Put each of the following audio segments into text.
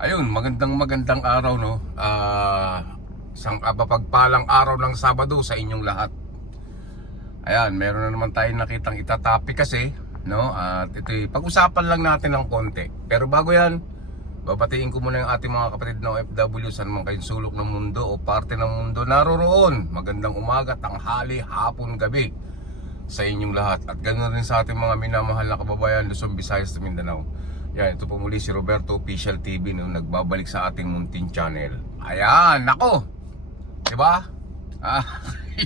Ayun, magandang araw, no. Isang mapagpalang araw ng Sabado sa inyong lahat. Ayan, meron na naman tayong nakitang itatopic kasi, no. At ito'y pag-usapan lang natin ng konti. Pero bago 'yan, babatiin ko muna yung ating mga kapatid na OFW saan man kayong sulok ng mundo o parte ng mundo naroroon. Magandang umaga, tanghali, hapon, gabi sa inyong lahat. At ganoon rin sa ating mga minamahal na kababayan Luzon, Visayas at Mindanao. Yan, ito po muli si Roberto Official TV, no, nagbabalik sa ating munting channel. Ayan, nako, diba?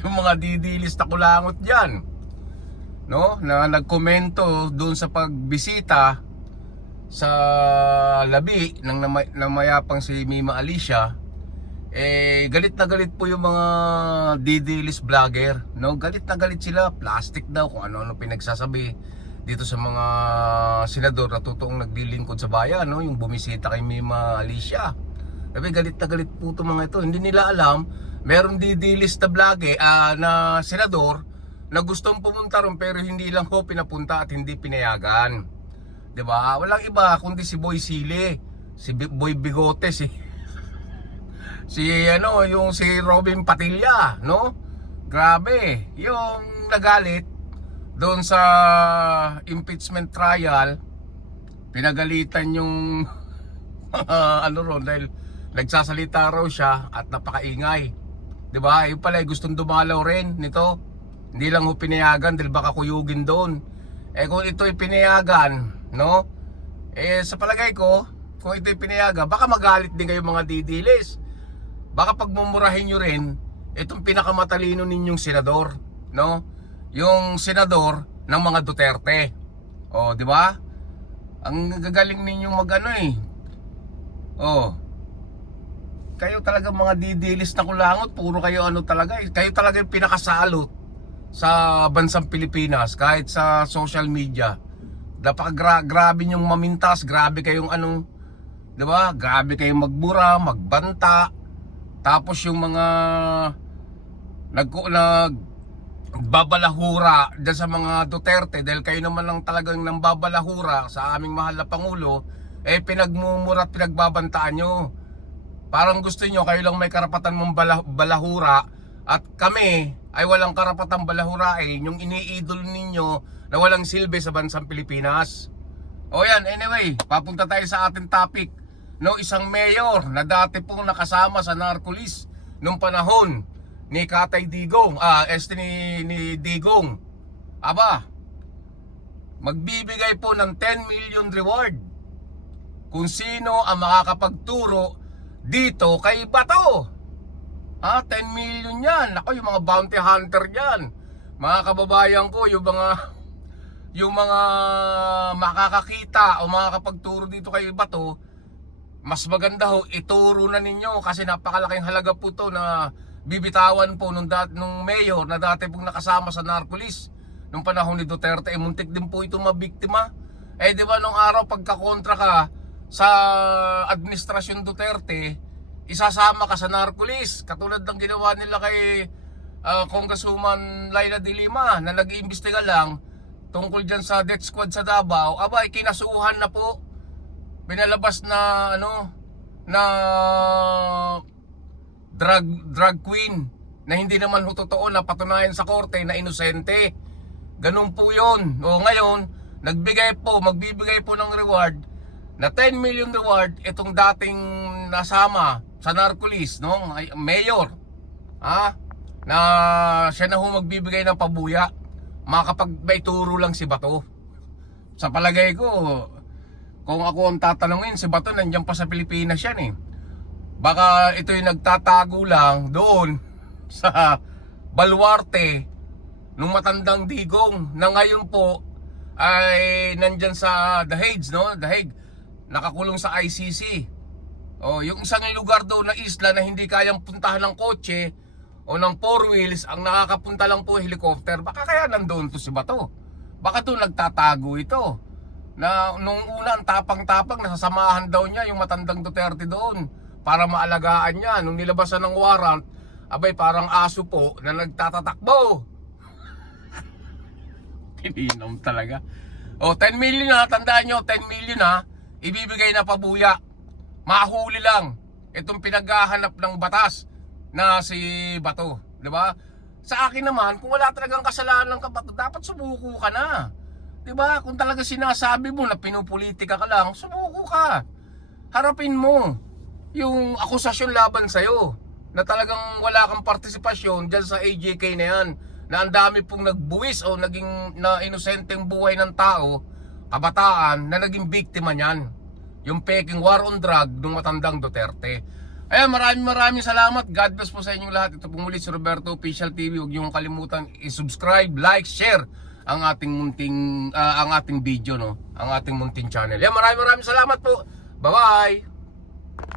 Yung mga didilis na kulangot dyan, no, na nagkomento doon sa pagbisita sa labi ng namayapang si Mima Alicia. Galit na galit po yung mga didilis vlogger, no? Galit na galit sila, plastic daw, kung ano-ano pinagsasabi dito sa mga senador na totoong naglilingkod sa bayan, no? Yung bumisita kay Mima Alicia. Sabi, galit na galit po itong mga ito. Hindi nila alam, meron didilis na vlogger, na senador na gustong pumunta ron pero hindi lang ho pinapunta at hindi pinayagan. 'Di ba? Walang iba kundi si Boy Sili, si Boy Bigote, si yung si Robin Patilla, no? Grabe, yung nagalit doon sa impeachment trial, pinagalitan yung ano ron dahil nagsasalita raw siya at napakaingay. 'Di ba? Yung pala gustong dumalaw rin nito. Hindi lang ho pinayagan dahil baka kuyugin doon. Kung ito'y pinayagan, no? Sa palagay ko, kung ito'y pinayagan, baka magalit din kayo mga didilis. Baka pagmumurahin nyo rin itong pinakamatalino ninyong senador, no? Yung senador ng mga Duterte. Oh, 'di ba? Ang gagaling ninyong magano Oh. Kayo talaga mga didilis na kulangot, puro kayo ano talaga Kayo talaga yung pinakasalot sa bansang Pilipinas kahit sa social media. Grabe yung mamintas, grabe kayong 'di ba? Grabe kayong magbura, magbanta. Tapos yung mga nagbabalahura dyan sa mga Duterte, dahil kayo naman lang talagang nambabalahura sa aming mahal na Pangulo, pinagmumura at pinagbabantaan nyo. Parang gusto nyo, kayo lang may karapatan mong balahura at kami ay walang karapatang balahurain yung iniidol ninyo na walang silbi sa bansang Pilipinas. O yan, anyway, papunta tayo sa ating topic. No, isang mayor na dati pong nakasama sa narcolis nung panahon ni Katay Digong, ni Digong. Aba, magbibigay po ng 10 million reward kung sino ang makakapagturo dito kay Bato. 10 million yan. Ako, yung mga bounty hunter yan, mga kababayan ko, yung mga makakakita o makakapagturo dito kay Bato, mas maganda ho ituro na ninyo kasi napakalaking halaga po to na bibitawan po nung mayor na dati pong nakasama sa narcolis nung panahon ni Duterte. Muntik din po ito mabiktima. Di ba nung araw pagkakontra ka sa administrasyon Duterte, isasama ka sa narcolis, katulad ng ginawa nila kay Congresswoman Laila de Lima na nag-iimbestiga lang tungkol dyan sa death squad sa Davao. Aba, kinasuhan na po, pinalabas na na drug queen na hindi naman totoo, na patunayan sa korte na inosente. Ganun po yun. Ngayon, magbibigay po ng reward na 10 million reward itong dating nasama sa narcolis, no? Mayor. Na siya na ho magbibigay ng pabuya makapag may turo lang si Bato. Sa palagay ko, kung ako ang tatanungin, si Bato nandiyan pa sa Pilipinas yan Baka ito'y nagtatago lang doon sa baluarte nung matandang Digong na ngayon po ay nandyan sa The Hague, no? The Hague, nakakulong sa ICC. Yung isang lugar doon na isla na hindi kayang puntahan ng kotse o ng four wheels, ang nakakapunta lang po helicopter. Baka kaya nandoon to si Bato. Baka doon nagtatago ito. Na nung una ang tapang-tapang, nasasamahan daw niya yung matandang Duterte doon para maalagaan niya. Nung nilabasan ng warrant, abay parang aso po na nagtatatakbo. Tininom talaga. 10 million tandaan nyo, 10 million ibibigay na pabuya mahuli lang itong pinaghahanap ng batas na si Bato, di ba? Sa akin naman, kung wala talagang kasalanan ka Bato, dapat sumuko ka na. Di ba? Kung talaga sinasabi mo na pinupolitika ka lang, sumuko ka. Harapin mo yung akusasyon laban sa'yo na talagang wala kang partisipasyon dyan sa AJK na yan, na ang dami pong nagbuwis o naging na inosenteng buhay ng tao, kabataan, na naging biktima niyan. Yung peking war on drug ng matandang Duterte. Ayan, maraming salamat. God bless po sa inyong lahat. Ito po muli si Roberto Official TV. Huwag niyo kalimutan i-subscribe, like, share ang ating video, no? Ang ating munting channel. Ayan, maraming salamat po. Bye-bye.